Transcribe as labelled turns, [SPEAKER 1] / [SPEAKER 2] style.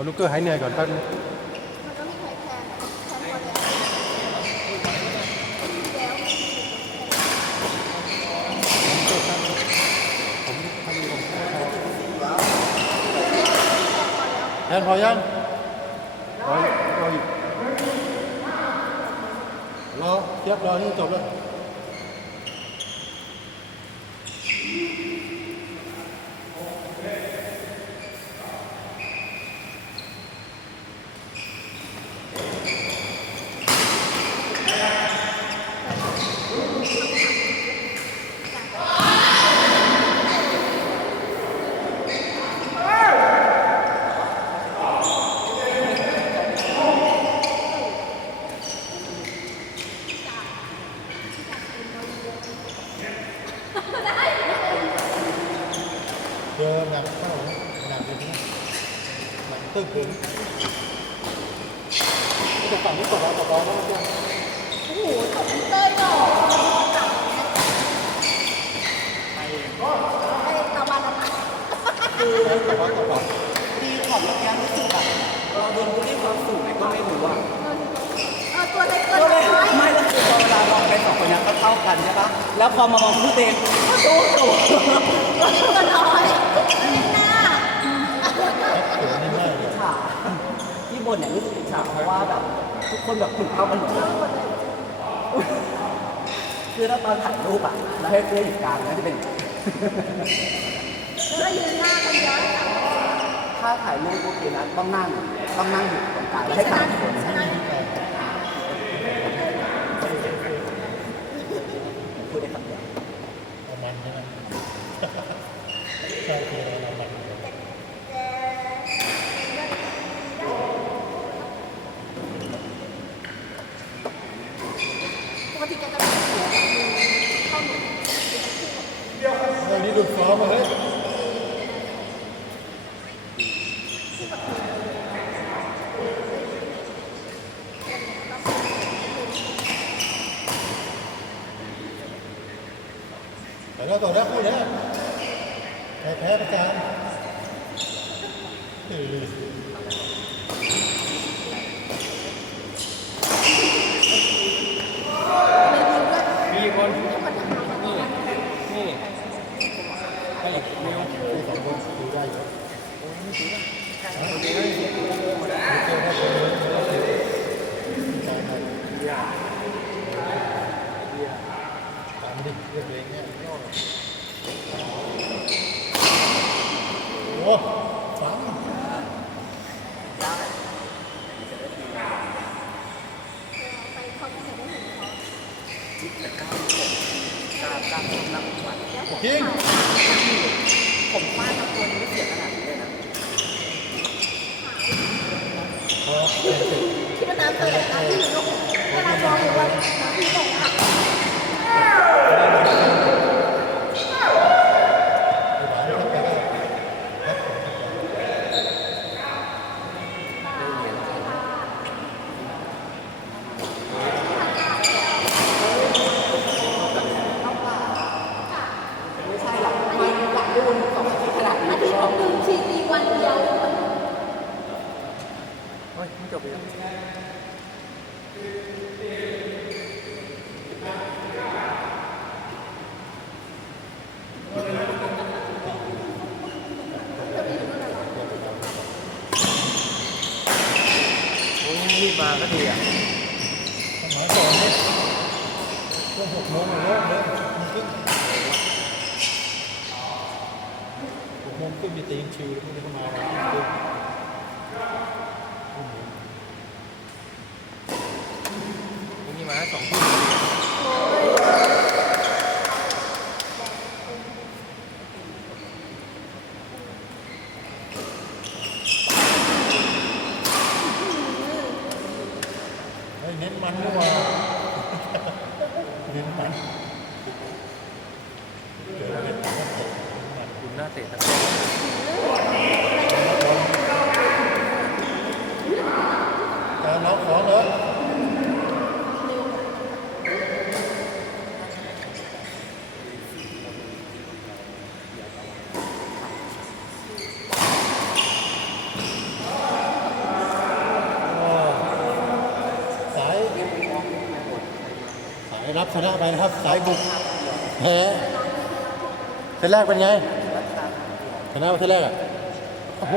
[SPEAKER 1] เอาลูกเกอร์หายเหนื่อยก่อนแป๊บนึง
[SPEAKER 2] มันก็มีไข่แคนแคนพอแล้วแล้ว
[SPEAKER 1] ผมทำผมพอแทนพอยังรออีกรออีกรอเทียบรอนี่จบแล้ว นักเข้าหนักอย่างนี้หนักตึ้งถึงจะฝั่งนี้ตกดเรากแล้วก็
[SPEAKER 2] โอ้โหตบเต้ยหรอไอ้ตะวันอะ
[SPEAKER 3] คือ
[SPEAKER 1] กดเรากดเรา
[SPEAKER 3] ดีขอบเมื่อกี้รู้สึกแบบเราโดนบูลลี่ความสูงไหนก็ไม่รู้อะ
[SPEAKER 2] ตัวเล็กเกิ
[SPEAKER 3] ก็
[SPEAKER 2] น
[SPEAKER 3] เลย
[SPEAKER 2] น้อย
[SPEAKER 3] ไม่แล้วคือพอเวลามองไปสองคนนี้ก็เท่ากันใช่ปะแล้วพอมามองผู้เต็งสู้สูง
[SPEAKER 2] ตัวเล็กเกินน้อย หน้า
[SPEAKER 1] ก
[SPEAKER 3] ที่บนเนี่ยรู้สึกอิจฉาเพราะว่าแบบทุกคนแบบถึงเท่ากันหมดเลยคือถ้าตอนถ่ายรูปอะแล้วให้เพื่อนอยู่กลางก็จะเป็น
[SPEAKER 2] แล้วยืนหน้ากันย้อนหลัง
[SPEAKER 3] ถ้าถ่ายรูปโอเคนะต้องนั่งต้องนั่งอยู่ตรงกลางแล้วให้ถ่ายคน
[SPEAKER 2] ชนะ
[SPEAKER 3] พูดได้คำเดียว
[SPEAKER 1] เอามันใช่ไหมใช่คือเรามัน
[SPEAKER 2] ปกติแกจะเป็นหัวเข้าห
[SPEAKER 1] จ
[SPEAKER 4] ริ
[SPEAKER 1] ง
[SPEAKER 3] ผมฟาดตะโกนไม่เสียขนาดนี้เลยนะ
[SPEAKER 1] พอเจ็ดสิบ
[SPEAKER 2] ที่มันน้ำ เตยนะที่หนูเวลามองดูว่าพี่ตกอะ
[SPEAKER 1] ที่ร้านก็ไม่
[SPEAKER 3] ใช่หรอกไม่อยากดูสองอาทิตย์ขนาดนี้
[SPEAKER 2] อาทิตย์หนึ่งทีตีวันเดียว
[SPEAKER 4] เฮ้ยไม่จบเลย รีบมาก็ดีอะ
[SPEAKER 1] สมัยก่อนเนี่ยช่วงหกโมงโมงเลยมันขึ้นหกโมงขึ้นมีตีมชิวแล้วพวกนี้ก็มาเราขึ้น
[SPEAKER 4] พรุ่งนี้มาสองทุ่ม
[SPEAKER 1] เฮ้ยเน้น มันด้วยว่ะเน้นมันเจอเน้นมันก็ตกมัน
[SPEAKER 4] ดูหน้าเตะตะ
[SPEAKER 1] การน้องของเหรอ ได้ รับชนะไปนะครับ สายบุกแพ้เซตแรกเป็นไงชนะมาเซตแรกอะโอ้โห